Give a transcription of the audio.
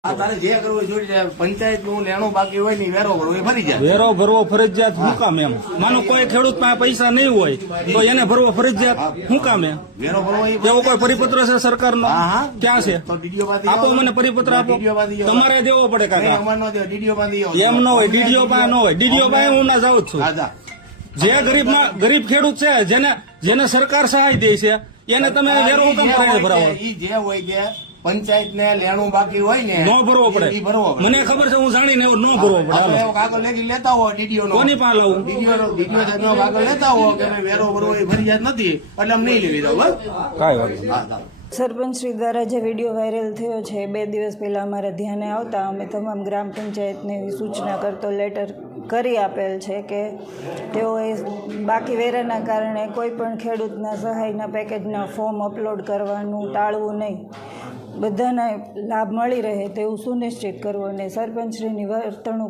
વેરો ભરવો ફરજિયાત હું કામ એમ માનો કોઈ ખેડૂત પાસે પૈસા નહીં હોય તો એને ભરવો ફરજિયાત હું કામ એમ એવો કોઈ પરિપત્ર છે સરકાર નો ક્યાં છે આપો મને પરિપત્ર આપો તમારે દેવો પડે કાકા એમ ન હોય ડીડીઓ પાસે ન હોય ડીડીઓ પાસે હું ના જાઉં છું જે ગરીબ ગરીબ ખેડૂત છે જેને જેને સરકાર સહાય દે છે એને તમે વેરો હુકમ ભરાવો જે હોય પંચાયત ને લેણું બાકી હોય ને નો ભરવો પડે ભરવો મને ખબર છે હું જાણીને એવું નો ભરવો પડે કાગળ લેખી લેતા હો ડીડીઓ નો કોની પાસે લાવું ડીડીઓ નો ડીડીઓ સાહેબ નો કાગળ લેતા હો કે વેરો ભરવો એ ફરિયાદ નથી એટલે આમ નહીં લેવી દઉં કાંઈ વાત સરપંચ શ્રી દ્વારા જે વિડીયો વાયરલ થયો છે બે દિવસ પહેલાં અમારા ધ્યાને આવતા અમે તમામ ગ્રામ પંચાયતને સૂચના કરતો લેટર કરી આપેલ છે કે તેઓએ બાકી વેરાના કારણે કોઈ પણ ખેડૂતના સહાયના પેકેજના ફોર્મ અપલોડ કરવાનું ટાળવું નહીં બધાને લાભ મળી રહે તેવું સુનિશ્ચિત કરવું અને સરપંચશ્રીની વર્તણૂક